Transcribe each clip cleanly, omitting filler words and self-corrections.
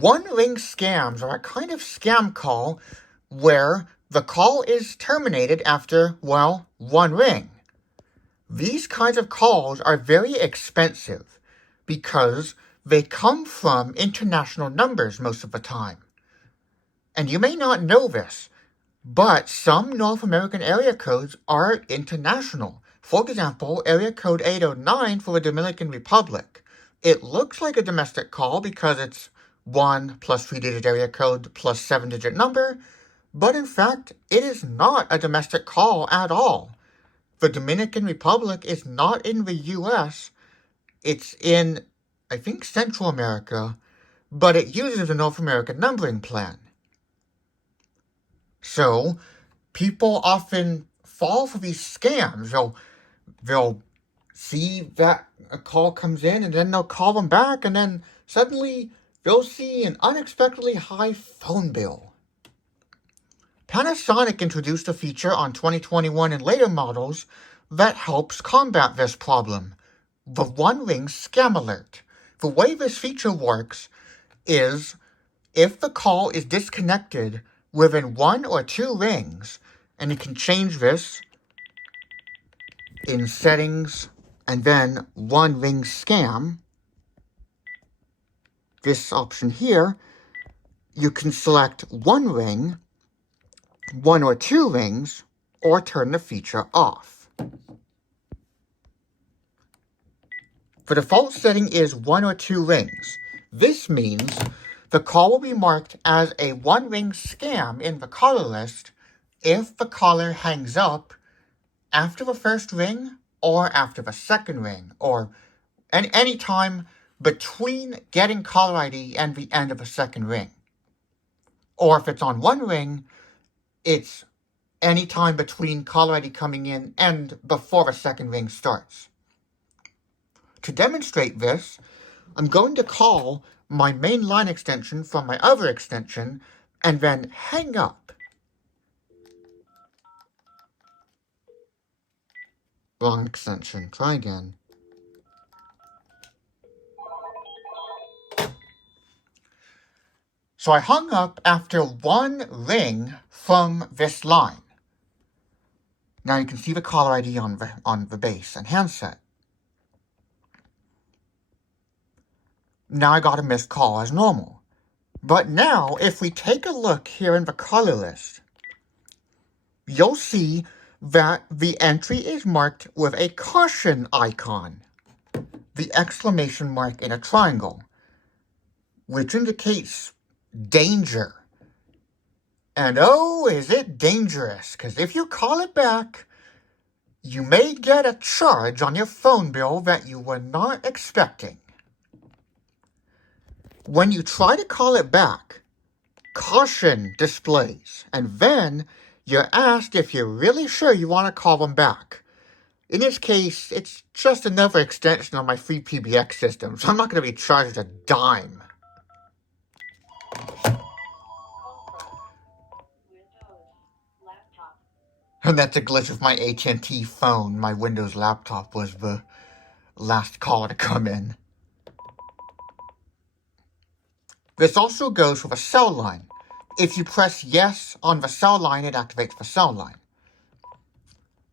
One-ring scams are a kind of scam call where the call is terminated after, well, one ring. These kinds of calls are very expensive because they come from international numbers most of the time. And you may not know this, but some North American area codes are international. For example, area code 809 for the Dominican Republic. It looks like a domestic call because it's 1 plus 3-digit area code plus 7-digit number, but in fact, it is not a domestic call at all. The Dominican Republic is not in the US, it's in, I think, Central America, but it uses the North American numbering plan. So, people often fall for these scams. They'll see that a call comes in and then they'll call them back and then suddenly they'll see an unexpectedly high phone bill. Panasonic introduced a feature on 2021 and later models that helps combat this problem, the one-ring scam alert. The way this feature works is if the call is disconnected within 1 or 2 rings, and you can change this in settings and then one-ring scam, this option here, you can select 1 ring, 1 or 2 rings, or turn the feature off. The default setting is 1 or 2 rings. This means the call will be marked as a one-ring scam in the caller list if the caller hangs up after the first ring or after the second ring, or any time between getting caller ID and the end of the second ring. Or if it's on one ring, it's any time between caller ID coming in and before the second ring starts. To demonstrate this, I'm going to call my main line extension from my other extension and then hang up. Wrong extension. Try again. So I hung up after 1 ring from this line. Now you can see the caller ID on the base and handset. Now I got a missed call as normal. But now, if we take a look here in the caller list, you'll see that the entry is marked with a caution icon, the exclamation mark in a triangle, which indicates danger. And oh, is it dangerous, because if you call it back, you may get a charge on your phone bill that you were not expecting. When you try to call it back, caution displays, and then you're asked if you're really sure you want to call them back. In this case, it's just another extension on my free PBX system, so I'm not going to be charged a dime. And that's a glitch with my AT&T phone. My Windows laptop was the last caller to come in. This also goes with a cell line. If you press yes on the cell line, it activates the cell line.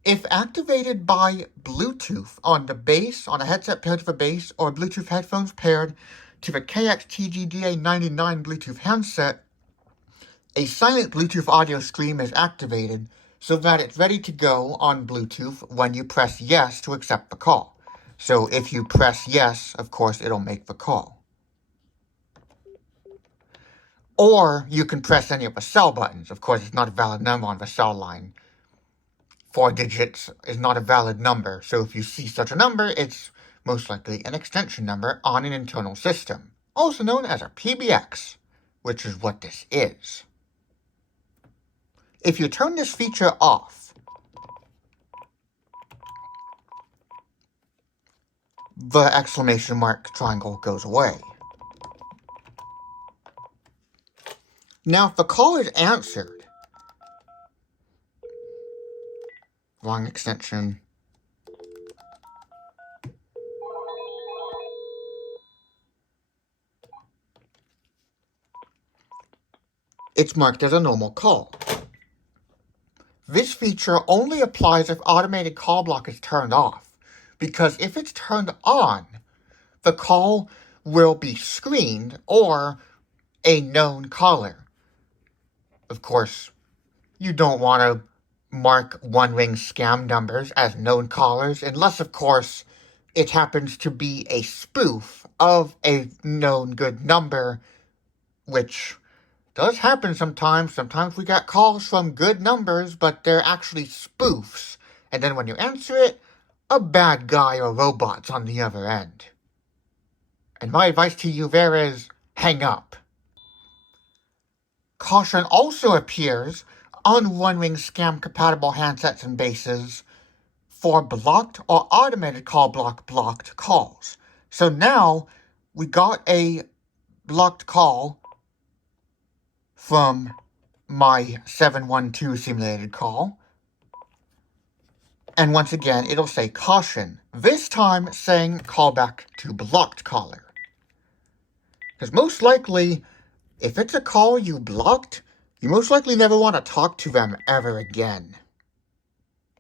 If activated by Bluetooth on the base, on a headset paired to the base, or Bluetooth headphones paired to the KXTGDA99 Bluetooth handset, a silent Bluetooth audio stream is activated so that it's ready to go on Bluetooth when you press yes to accept the call. So if you press yes, of course, it'll make the call. Or you can press any of the cell buttons. Of course, it's not a valid number on the cell line. 4 digits is not a valid number, so if you see such a number, it's most likely an extension number on an internal system, also known as a PBX, which is what this is. If you turn this feature off, the exclamation mark triangle goes away. Now, if the call is answered, wrong extension, it's marked as a normal call. This feature only applies if automated call block is turned off, because if it's turned on, the call will be screened or a known caller. Of course, you don't want to mark one-ring scam numbers as known callers, unless, of course, it happens to be a spoof of a known good number, which does happen sometimes. Sometimes we get calls from good numbers, but they're actually spoofs. And then when you answer it, a bad guy or robot's on the other end. And my advice to you there is, hang up. Caution also appears on one-ring scam-compatible handsets and bases for blocked or automated call block blocked calls. So now we got a blocked call from my 712 simulated call. And once again, it'll say caution, this time saying callback to blocked caller. Because most likely, if it's a call you blocked, you most likely never want to talk to them ever again.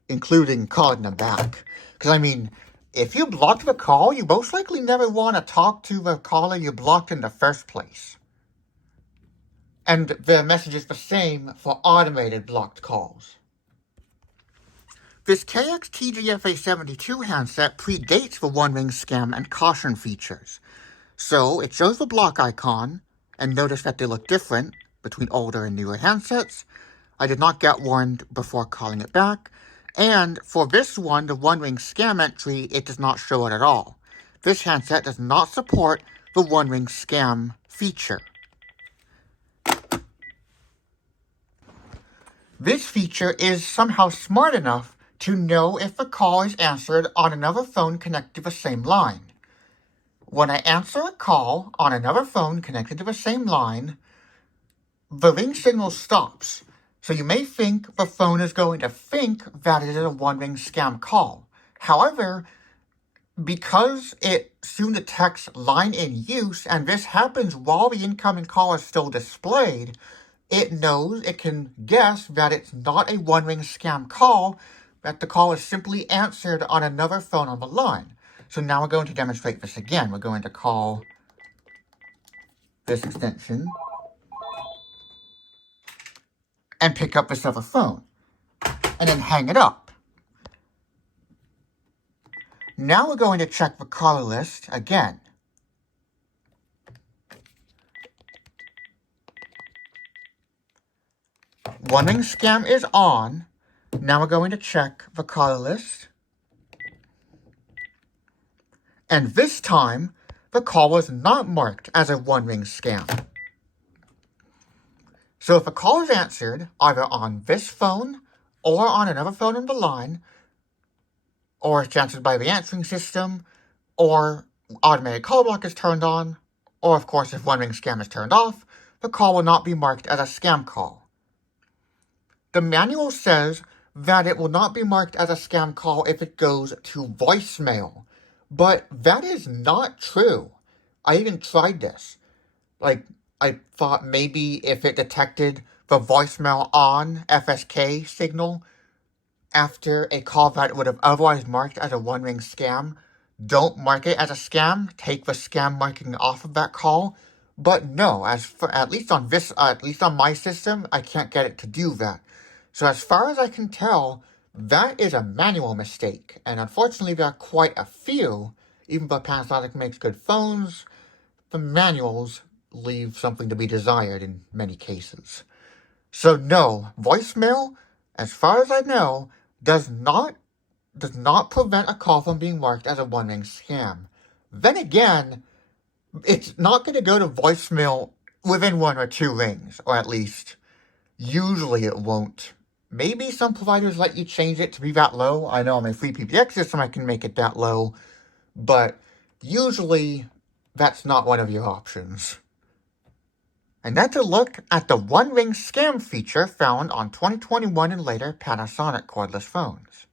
Including calling them back. Because, I mean, if you blocked the call, you most likely never want to talk to the caller you blocked in the first place. And the message is the same for automated blocked calls. This KXTGFA72 handset predates the one-ring scam and caution features. So, it shows the block icon, and notice that they look different between older and newer handsets. I did not get warned before calling it back. And for this one, the one-ring scam entry, it does not show it at all. This handset does not support the one-ring scam feature. This feature is somehow smart enough to know if a call is answered on another phone connected to the same line. When I answer a call on another phone connected to the same line, the ring signal stops. So you may think the phone is going to think that it is a one-ring scam call. However, because it soon detects line in use, and this happens while the incoming call is still displayed, it knows, it can guess that it's not a one-ring scam call, that the call is simply answered on another phone on the line. So now we're going to demonstrate this again. We're going to call this extension and pick up this other phone, and then hang it up. Now we're going to check the caller list again. One-ring scam is on. Now we're going to check the caller list. And this time, the call was not marked as a one-ring scam. So if a call is answered either on this phone or on another phone on the line, or it's answered by the answering system, or automated call block is turned on, or of course if one-ring scam is turned off, the call will not be marked as a scam call. The manual says that it will not be marked as a scam call if it goes to voicemail, but that is not true. I even tried this. I thought maybe if it detected the voicemail on FSK signal after a call that it would have otherwise marked as a one-ring scam, don't mark it as a scam, take the scam marking off of that call. But no, at least on my system, I can't get it to do that. So as far as I can tell, that is a manual mistake. And unfortunately, there are quite a few. Even though Panasonic makes good phones, the manuals leave something to be desired in many cases. So no, voicemail, as far as I know, does not prevent a call from being marked as a one-ring scam. Then again, it's not going to go to voicemail within 1 or 2 rings, or at least, usually it won't. Maybe some providers let you change it to be that low. I know on my free PBX system I can make it that low, but usually that's not one of your options. And that's a look at the one-ring scam feature found on 2021 and later Panasonic cordless phones.